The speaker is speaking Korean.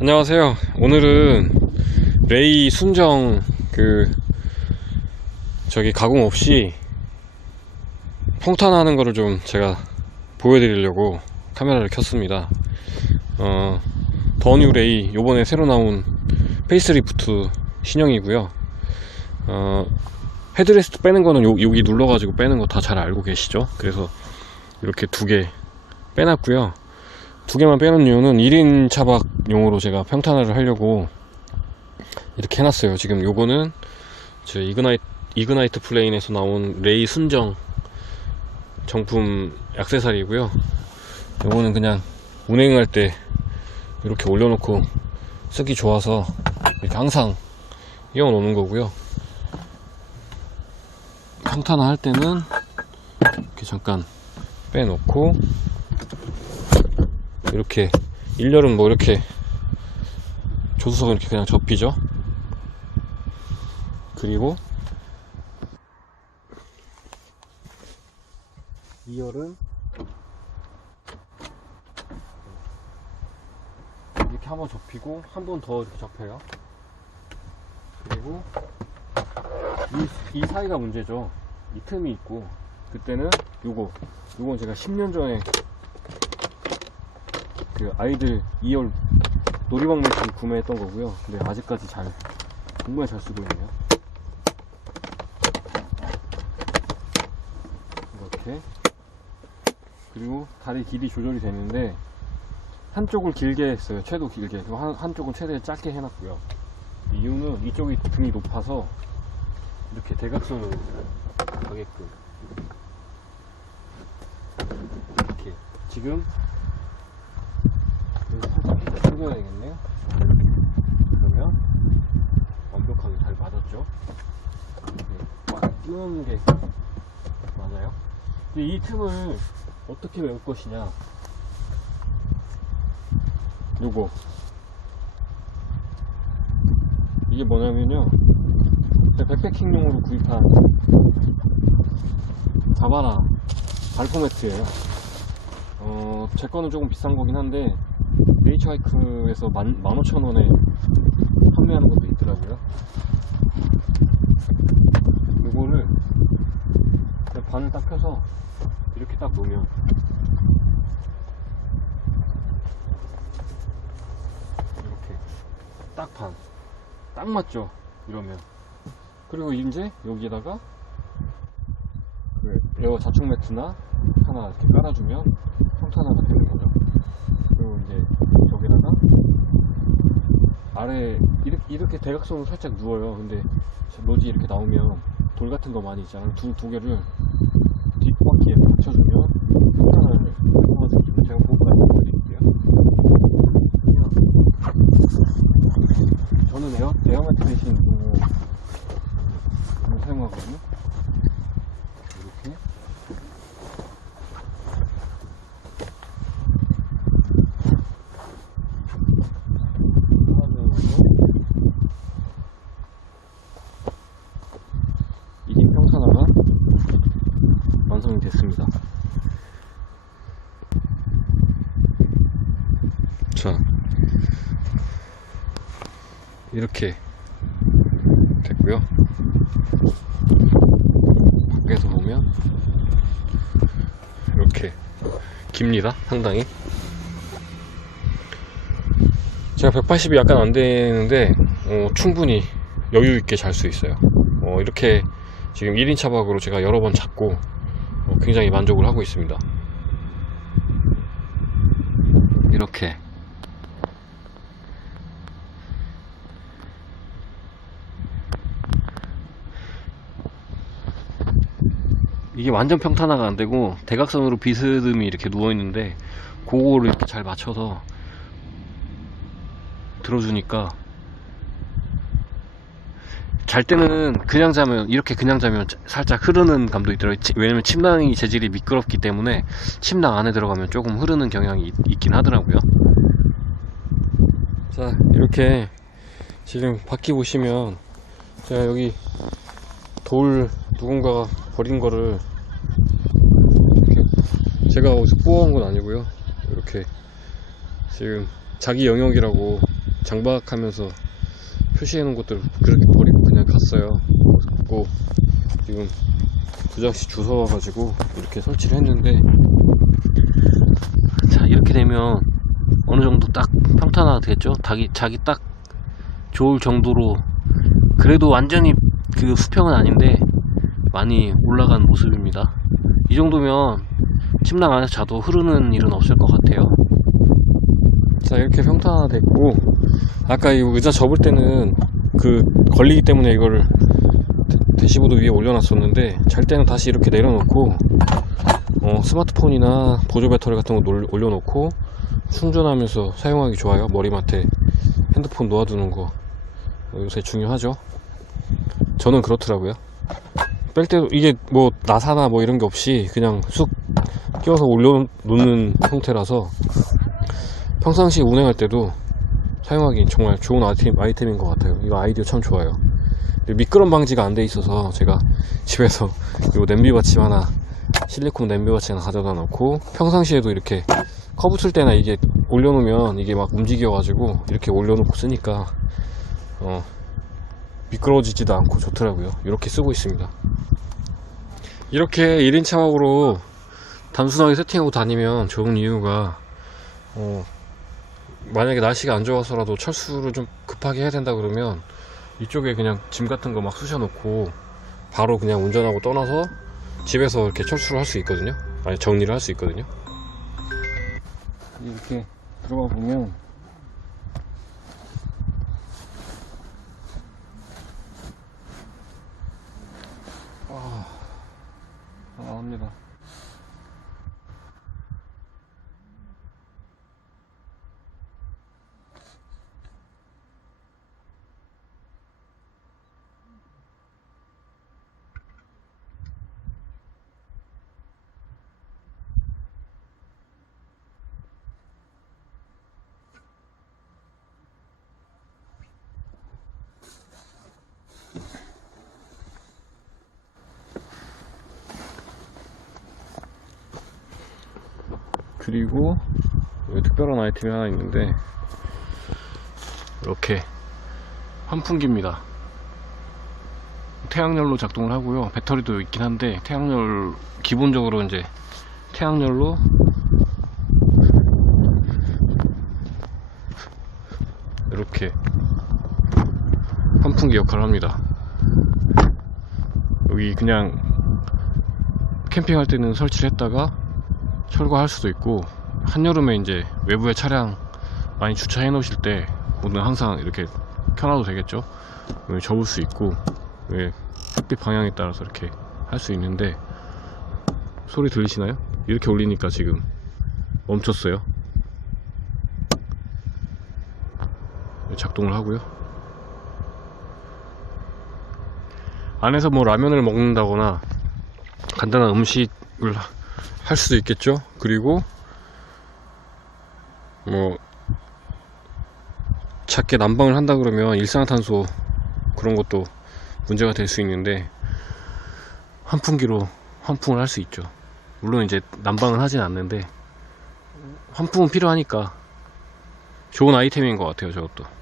안녕하세요. 오늘은 레이 순정 저기 가공 없이 평탄하는 거를 좀 제가 보여드리려고 카메라를 켰습니다. 더뉴 레이 요번에 새로 나온 페이스리프트 신형이고요. 헤드레스트 빼는 거는 여기 눌러가지고 빼는 거 다 잘 알고 계시죠? 그래서 이렇게 두 개 빼놨고요. 두 개만 빼놓은 이유는 1인 차박용으로 제가 평탄화를 하려고 이렇게 해놨어요. 지금 요거는 제 이그나이트 플레인에서 나온 레이 순정 정품 액세서리고요. 요거는 그냥 운행할 때 이렇게 올려놓고 쓰기 좋아서 이렇게 항상 이어 놓는 거고요. 평탄화 할 때는 이렇게 잠깐 빼놓고 이렇게 1열은 뭐 이렇게 조수석은 이렇게 그냥 접히죠. 그리고 2열은 이렇게 한번 접히고 한 번 더 이렇게 접혀요. 그리고 이 사이가 문제죠. 이 틈이 있고, 그때는 요건 제가 10년 전에 그 아이들 2열 놀이방 매트 구매했던 거고요. 근데 아직까지 정말 잘 쓰고 있네요. 이렇게. 그리고 다리 길이 조절이 되는데 한쪽을 길게 했어요. 최도 길게. 그리고 한쪽은 최대 짧게 해놨고요. 이유는 이쪽이 등이 높아서 이렇게 대각선으로 가게끔 이렇게. 지금 살짝 당겨야겠네요. 그러면 완벽하게 잘 맞았죠. 꽉 끼우는 게 맞아요. 근데 이 틈을 어떻게 메울 것이냐, 요거 이게 뭐냐면요, 제가 백패킹용으로 구입한 자바라 발포 매트예요. 제 거는 조금 비싼 거긴 한데 네이처하이크에서 15,000원에 판매하는 것도 있더라고요. 요거를 반을 딱 펴서 이렇게 딱 놓으면 이렇게 딱 맞죠? 이러면. 그리고 이제 여기에다가 그 에어 자축 매트나 하나 이렇게 깔아주면 평탄화가 되는 거죠. 그리고 이제 여기다가 아래 이렇게 대각선으로 살짝 누워요. 근데 노지 이렇게 나오면 돌 같은 거 많이 있잖아요. 두 개를 뒷바퀴에 받쳐주면 평탄화를 도와주면, 제가 그거까지 보여드릴게요. 저는 에어매트 대신 이거 사용하거든요. 이렇게 이긴 평탄화가 완성이 됐습니다. 자, 이렇게 됐고요. 밖에서 보면 이렇게 깁니다. 상당히. 제가 180이 약간 안 되는데 충분히 여유 있게 잘 수 있어요. 이렇게 지금 1인 차박으로 제가 여러 번 잤고 굉장히 만족을 하고 있습니다. 이렇게 이게 완전 평탄화가 안 되고 대각선으로 비스듬히 이렇게 누워 있는데, 그거를 이렇게 잘 맞춰서 들어주니까 잘 때는 이렇게 그냥 자면 살짝 흐르는 감도 있더라고요. 왜냐면 침낭이 재질이 미끄럽기 때문에 침낭 안에 들어가면 조금 흐르는 경향이 있긴 하더라고요. 자, 이렇게 지금 바퀴 보시면 제가 여기 돌 누군가가 버린 거를 이렇게 제가 어디서 뽑아온 건 아니고요. 이렇게 지금 자기 영역이라고 장박하면서 표시해 놓은 것들을 그렇게 버리고 그냥 갔어요. 그래서 지금 두 장씩 주워 와가지고 이렇게 설치를 했는데, 자, 이렇게 되면 어느 정도 딱 평탄화가 되겠죠? 자기 딱 좋을 정도로, 그래도 완전히 그 수평은 아닌데 많이 올라간 모습입니다. 이 정도면 침낭 안에서 자도 흐르는 일은 없을 것 같아요. 자, 이렇게 평탄화 됐고, 아까 이 의자 접을 때는 그 걸리기 때문에 이거를 대시보드 위에 올려놨었는데, 잘 때는 다시 이렇게 내려놓고 스마트폰이나 보조 배터리 같은 거 올려놓고 충전하면서 사용하기 좋아요. 머리맡에 핸드폰 놓아두는 거 요새 중요하죠. 저는 그렇더라고요. 뺄 때도 이게 뭐 나사나 뭐 이런 게 없이 그냥 쑥 끼워서 올려놓는 형태라서 평상시 운행할 때도 사용하기 정말 좋은 아이템인 것 같아요. 이거 아이디어 참 좋아요. 미끄럼 방지가 안 돼 있어서 제가 집에서 요 냄비 받침 하나, 실리콘 냄비 받침 하나 가져다 놓고, 평상시에도 이렇게 커브 틀 때나 이게 올려놓으면 이게 막 움직여 가지고 이렇게 올려놓고 쓰니까 미끄러지지도 않고 좋더라고요. 이렇게 쓰고 있습니다. 이렇게 1인 차박으로 단순하게 세팅하고 다니면 좋은 이유가, 만약에 날씨가 안 좋아서라도 철수를 좀 급하게 해야 된다 그러면 이쪽에 그냥 짐 같은 거 막 쑤셔 놓고 바로 그냥 운전하고 떠나서 집에서 이렇게 철수를 할 수 있거든요. 아니, 정리를 할 수 있거든요. 이렇게 들어가 보면 합니다. 그리고 여기 특별한 아이템이 하나 있는데, 이렇게 환풍기입니다. 태양열로 작동을 하고요. 배터리도 있긴 한데 태양열, 기본적으로 이제 태양열로 이렇게 환풍기 역할을 합니다. 여기 그냥 캠핑할 때는 설치를 했다가 철거할 수도 있고, 한여름에 이제 외부에 차량 많이 주차해 놓으실 때 문은 항상 이렇게 켜놔도 되겠죠. 접을 수 있고, 햇빛 방향에 따라서 이렇게 할 수 있는데, 소리 들리시나요? 이렇게 올리니까 지금 멈췄어요. 작동을 하고요. 안에서 뭐 라면을 먹는다거나 간단한 음식을 할 수도 있겠죠. 그리고 뭐 작게 난방을 한다 그러면 일산화탄소 그런 것도 문제가 될 수 있는데, 환풍기로 환풍을 할 수 있죠. 물론 이제 난방은 하진 않는데 환풍은 필요하니까 좋은 아이템인 것 같아요, 저것도.